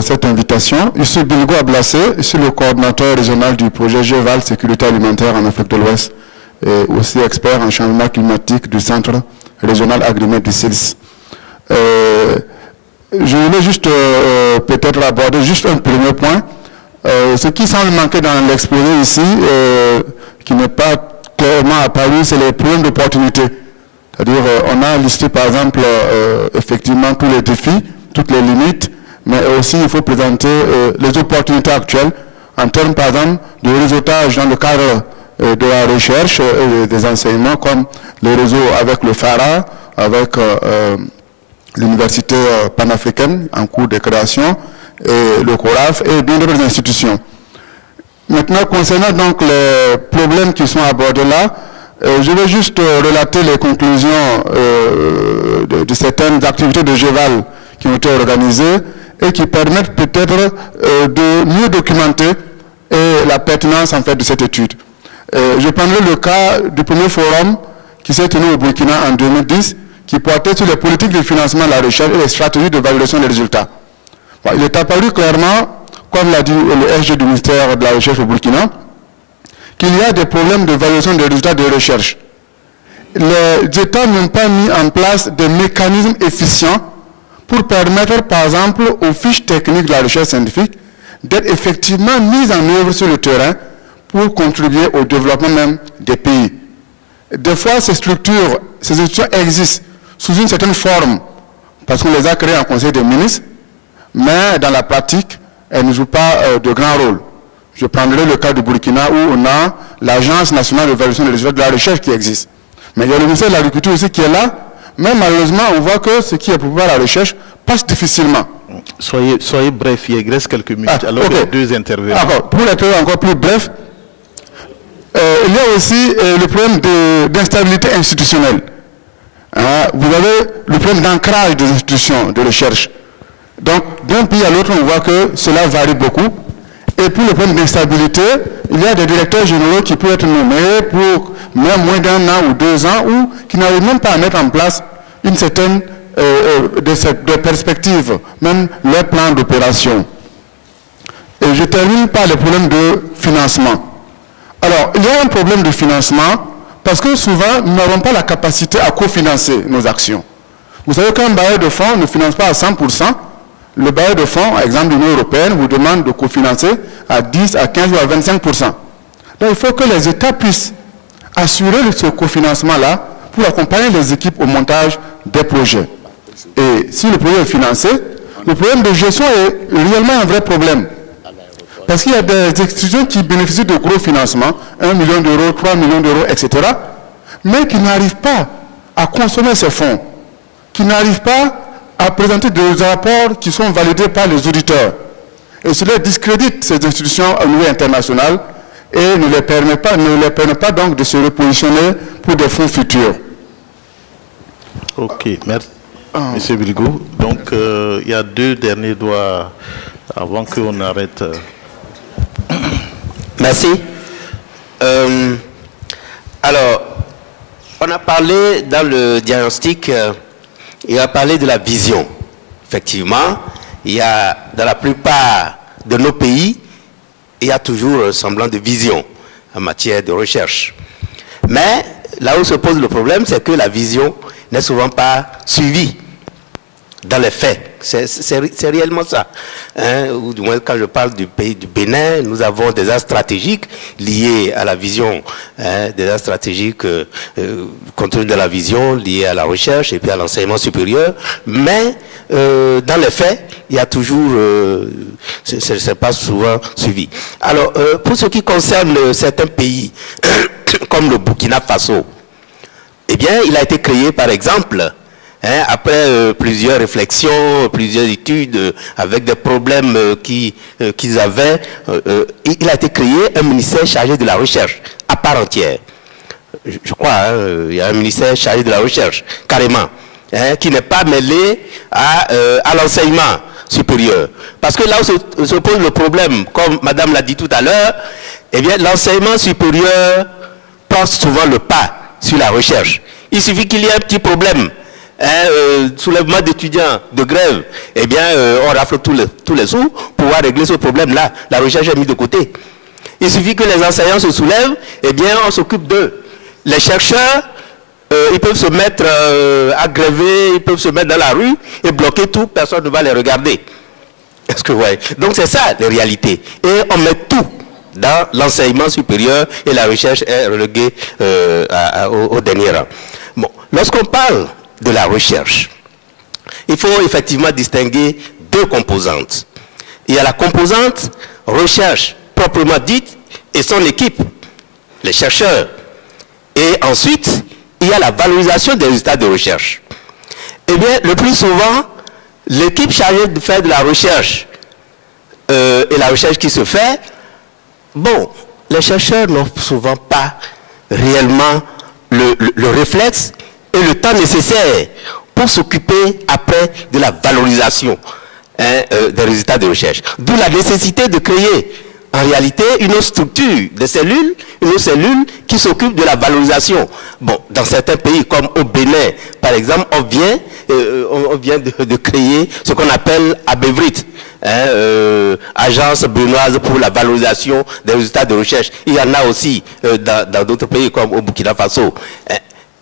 Cette invitation, je suis Bilgo Ablacé, je suis le coordinateur régional du projet GEVAL Sécurité Alimentaire en Afrique de l'Ouest et aussi expert en changement climatique du centre régional Agrimet du CILS. Je voulais juste peut-être aborder juste un premier point. Ce qui semble manquer dans l'exposé ici, qui n'est pas clairement apparu, c'est les problèmes d'opportunité. C'est-à-dire, on a listé par exemple effectivement tous les défis, toutes les limites, mais aussi il faut présenter les opportunités actuelles en termes par exemple de réseautage dans le cadre de la recherche et des enseignements, comme les réseaux avec le FARA, avec l'université panafricaine en cours de création, et le CORAF et bien d'autres institutions. Maintenant, concernant donc les problèmes qui sont abordés là, Je vais juste relater les conclusions de certaines activités de GEVAL qui ont été organisées et qui permettent peut-être de mieux documenter la pertinence en fait de cette étude. Je prendrai le cas du premier forum qui s'est tenu au Burkina en 2010, qui portait sur les politiques de financement de la recherche et les stratégies de valorisation des résultats. Bon, il est apparu clairement, comme l'a dit le SG du ministère de la Recherche au Burkina, qu'il y a des problèmes de valorisation des résultats de recherche. Les États n'ont pas mis en place des mécanismes efficients pour permettre, par exemple, aux fiches techniques de la recherche scientifique d'être effectivement mises en œuvre sur le terrain pour contribuer au développement même des pays. Des fois, ces institutions existent sous une certaine forme, parce qu'on les a créées en Conseil des ministres, mais dans la pratique, elles ne jouent pas de grand rôle. Je prendrai le cas du Burkina où on a l'Agence nationale de valorisation des résultats de la recherche qui existe. Mais il y a le ministère de l'Agriculture aussi qui est là, mais malheureusement, on voit que ce qui est pour la recherche passe difficilement. Soyez bref, il reste quelques minutes, alors okay. Il y a deux intervenants. Pour être encore plus bref, il y a aussi le problème d'instabilité institutionnelle. Vous avez le problème d'ancrage des institutions de recherche. Donc, d'un pays à l'autre, on voit que cela varie beaucoup. Et pour le problème d'instabilité, il y a des directeurs généraux qui peuvent être nommés pour même moins d'un an ou 2 ans, ou qui n'arrivent même pas à mettre en place une certaine de perspective, même leur plan d'opération. Et je termine par les problèmes de financement. Alors, il y a un problème de financement parce que souvent, nous n'avons pas la capacité à cofinancer nos actions. Vous savez qu'un bailleur de fonds ne finance pas à 100%. Le bailleur de fonds, par exemple l'Union européenne, vous demande de cofinancer à 10, à 15 ou à 25%. Donc, il faut que les États puissent assurer ce cofinancement-là pour accompagner les équipes au montage des projets. Et si le projet est financé, le problème de gestion est réellement un vrai problème. Parce qu'il y a des institutions qui bénéficient de gros financements, 1 million d'euros, 3 millions d'euros, etc., mais qui n'arrivent pas à consommer ces fonds, qui n'arrivent pas à présenter des rapports qui sont validés par les auditeurs. Et cela discrédite ces institutions au niveau international et ne les permet pas donc de se repositionner pour des fonds futurs. Ok, merci. Monsieur Bilgou, donc il y a 2 derniers doigts avant qu'on arrête. Merci. Alors, on a parlé dans le diagnostic, il a parlé de la vision. Effectivement, il y a dans la plupart de nos pays, il y a toujours un semblant de vision en matière de recherche. Mais là où se pose le problème, c'est que la vision n'est souvent pas suivie dans les faits. C'est réellement ça. Ou du moins, quand je parle du pays du Bénin, nous avons des axes stratégiques liés à la vision, des axes stratégiques compte tenu de la vision liés à la recherche et puis à l'enseignement supérieur. Mais dans les faits, il y a toujours, c'est pas souvent suivi. Alors, pour ce qui concerne certains pays, comme le Burkina Faso, eh bien, il a été créé, par exemple, après plusieurs réflexions, plusieurs études, avec des problèmes qu'ils avaient, il a été créé un ministère chargé de la recherche, à part entière. Je crois, il y a un ministère chargé de la recherche, carrément, qui n'est pas mêlé à l'enseignement supérieur. Parce que là où se pose le problème, comme madame l'a dit tout à l'heure, eh bien, l'enseignement supérieur prend souvent le pas sur la recherche. Il suffit qu'il y ait un petit problème, soulèvement d'étudiants de grève, eh bien, on rafle tous les sous pour pouvoir régler ce problème-là. La recherche est mise de côté. Il suffit que les enseignants se soulèvent, eh bien, on s'occupe d'eux. Les chercheurs, ils peuvent se mettre à gréver, ils peuvent se mettre dans la rue et bloquer tout, personne ne va les regarder. Est-ce que vous voyez? Donc c'est ça, les réalités. Et on met tout dans l'enseignement supérieur et la recherche est reléguée au dernier rang. Bon, lorsqu'on parle de la recherche, il faut effectivement distinguer 2 composantes. Il y a la composante recherche proprement dite et son équipe, les chercheurs. Et ensuite, il y a la valorisation des résultats de recherche. Eh bien, le plus souvent, l'équipe chargée de faire de la recherche et la recherche qui se fait, bon, les chercheurs n'ont souvent pas réellement le réflexe et le temps nécessaire pour s'occuper après de la valorisation des résultats de recherche. D'où la nécessité de créer en réalité une autre structure de cellules, une autre cellule qui s'occupe de la valorisation. Bon, dans certains pays comme au Bénin, par exemple, on vient de créer ce qu'on appelle ABEVRIT, Agence béninoise pour la valorisation des résultats de recherche. Il y en a aussi dans d'autres pays comme au Burkina Faso.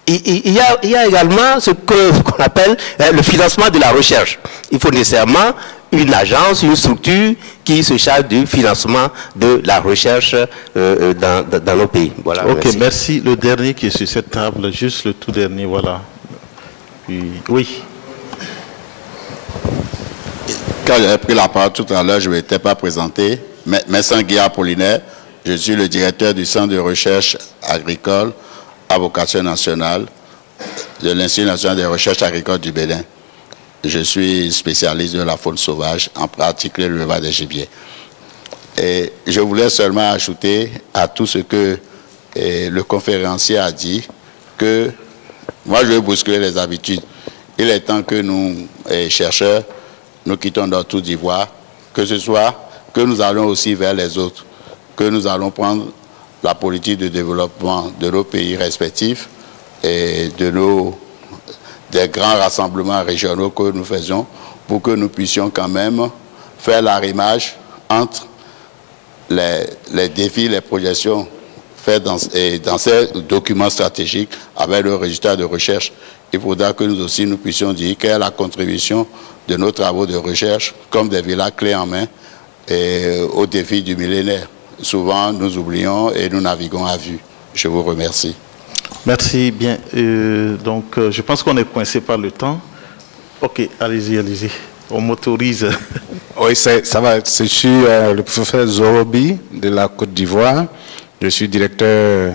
Il y a également ce qu'on appelle le financement de la recherche. Il faut nécessairement une agence, une structure qui se charge du financement de la recherche dans nos pays. Voilà, ok, merci. Le dernier qui est sur cette table, juste le tout dernier, voilà. Puis, oui. Quand j'avais pris la parole tout à l'heure, je ne m'étais pas présenté. Messin Guy Apollinaire, je suis le directeur du Centre de recherche agricole à vocation nationale de l'Institut national des recherches agricoles du Bénin. Je suis spécialiste de la faune sauvage, en particulier l'élevage des gibiers. Et je voulais seulement ajouter à tout ce que le conférencier a dit que moi je vais bousculer les habitudes. Il est temps que nous, chercheurs, nous quittons notre Côte d'Ivoire, que ce soit que nous allons aussi vers les autres, que nous allons prendre la politique de développement de nos pays respectifs et des grands rassemblements régionaux que nous faisons pour que nous puissions quand même faire l'arrimage entre les défis, les projections faites dans ces documents stratégiques avec le résultat de recherche. Il faudra que nous aussi nous puissions dire quelle est la contribution de nos travaux de recherche comme des villas clés en main aux défis du millénaire. Souvent, nous oublions et nous naviguons à vue. Je vous remercie. Merci bien. Donc, je pense qu'on est coincé par le temps. Ok, allez-y, allez-y. On m'autorise. Oui, ça va. Je suis le professeur Zorobi de la Côte d'Ivoire. Je suis directeur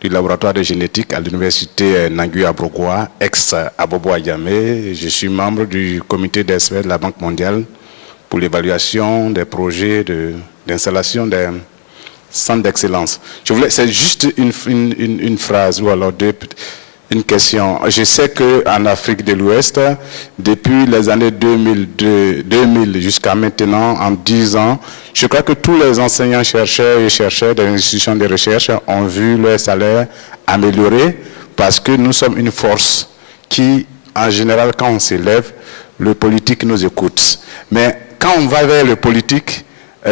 du laboratoire de génétique à l'université Nangui-Abrogwa, ex-Abobo-Ayamé. Je suis membre du comité d'experts de la Banque mondiale pour l'évaluation des projets d'installation des centres d'excellence. C'est juste une phrase ou alors une question. Je sais qu'en Afrique de l'Ouest, depuis les années 2000 jusqu'à maintenant, en 10 ans, je crois que tous les enseignants, chercheurs et chercheurs des institutions de recherche ont vu leur salaire améliorer parce que nous sommes une force qui, en général, quand on s'élève, le politique nous écoute. Mais quand on va vers le politique,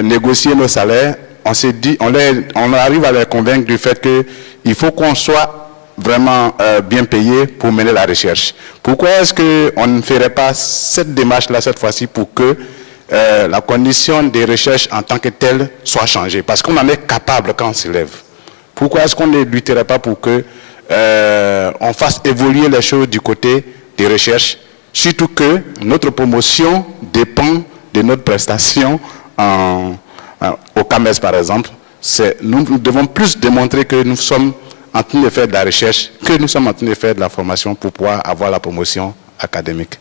négocier nos salaires, on s'est dit, on arrive à les convaincre du fait qu'il faut qu'on soit vraiment bien payé pour mener la recherche. Pourquoi est-ce qu'on ne ferait pas cette démarche-là cette fois-ci pour que la condition des recherches en tant que telle soit changée? Parce qu'on en est capable quand on s'élève. Pourquoi est-ce qu'on ne lutterait pas pour que on fasse évoluer les choses du côté des recherches, surtout que notre promotion dépend de notre prestation au CAMES par exemple. Nous devons plus démontrer que nous sommes en train de faire de la recherche, que nous sommes en train de faire de la formation pour pouvoir avoir la promotion académique.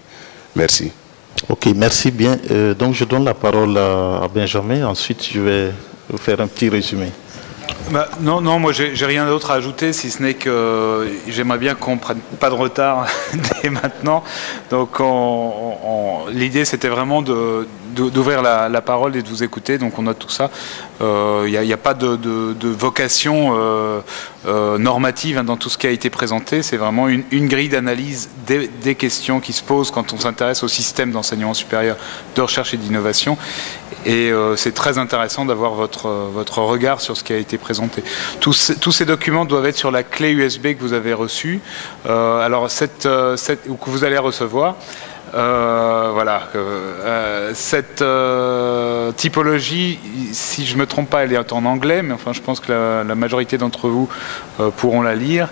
Merci. Ok, merci bien. Donc je donne la parole à Benjamin, ensuite je vais vous faire un petit résumé. Non, moi j'ai rien d'autre à ajouter, si ce n'est que j'aimerais bien qu'on ne prenne pas de retard dès maintenant. Donc l'idée c'était vraiment d'ouvrir la parole et de vous écouter, donc on note tout ça. Il n'y a pas de vocation normative dans tout ce qui a été présenté, c'est vraiment une grille d'analyse des questions qui se posent quand on s'intéresse au système d'enseignement supérieur de recherche et d'innovation. Et c'est très intéressant d'avoir votre regard sur ce qui a été présenté. Tous ces documents doivent être sur la clé USB que vous avez reçue, alors que vous allez recevoir. Voilà. Cette typologie, si je ne me trompe pas, elle est en anglais, mais enfin je pense que la majorité d'entre vous pourront la lire.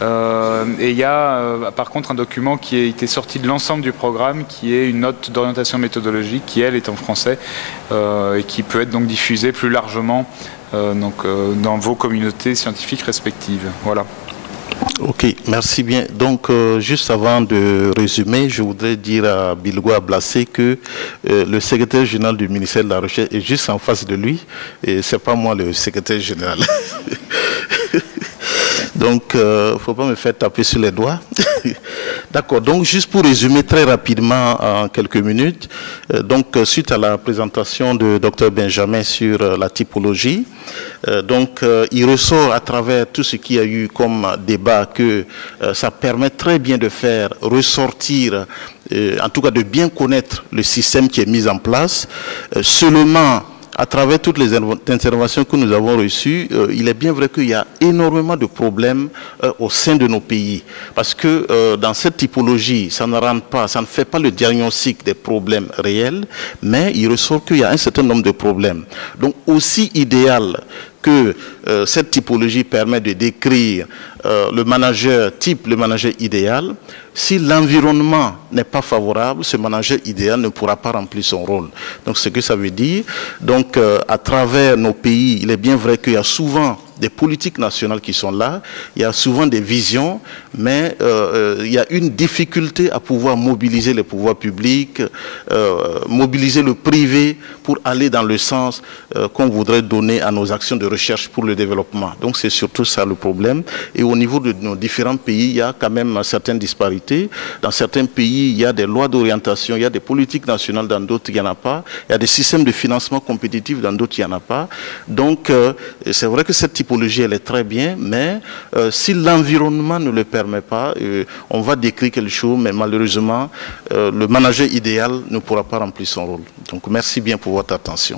Et il y a par contre un document qui a été sorti de l'ensemble du programme, qui est une note d'orientation méthodologique, qui elle est en français et qui peut être donc diffusée plus largement dans vos communautés scientifiques respectives. Voilà. Ok, merci bien. Donc, juste avant de résumer, je voudrais dire à Bilgo Ablassé que le secrétaire général du ministère de la Recherche est juste en face de lui, et ce n'est pas moi le secrétaire général. Donc, il ne faut pas me faire taper sur les doigts. D'accord, donc juste pour résumer très rapidement en quelques minutes, donc suite à la présentation de Dr Benjamin sur la typologie, donc il ressort à travers tout ce qu'il y a eu comme débat que ça permet très bien de faire ressortir, en tout cas de bien connaître le système qui est mis en place. Seulement, à travers toutes les interventions que nous avons reçues, il est bien vrai qu'il y a énormément de problèmes au sein de nos pays. Parce que dans cette typologie, ça ne rentre pas, ça ne fait pas le diagnostic des problèmes réels, mais il ressort qu'il y a un certain nombre de problèmes. Donc aussi idéal que cette typologie permet de décrire le manager type, le manager idéal, si l'environnement n'est pas favorable, ce manager idéal ne pourra pas remplir son rôle. Donc, ce que ça veut dire, donc, à travers nos pays, il est bien vrai qu'il y a souvent des politiques nationales qui sont là, il y a souvent des visions, mais il y a une difficulté à pouvoir mobiliser les pouvoirs publics, mobiliser le privé pour aller dans le sens qu'on voudrait donner à nos actions de recherche pour le développement. Donc c'est surtout ça le problème. Et au niveau de nos différents pays, il y a quand même certaines disparités. Dans certains pays, il y a des lois d'orientation, il y a des politiques nationales, dans d'autres, il n'y en a pas. Il y a des systèmes de financement compétitif, dans d'autres, il n'y en a pas. Donc c'est vrai que cette typologie, elle est très bien, mais si l'environnement ne le permet pas, on va décrire quelque chose, mais malheureusement, le manager idéal ne pourra pas remplir son rôle. Donc merci bien pour votre attention.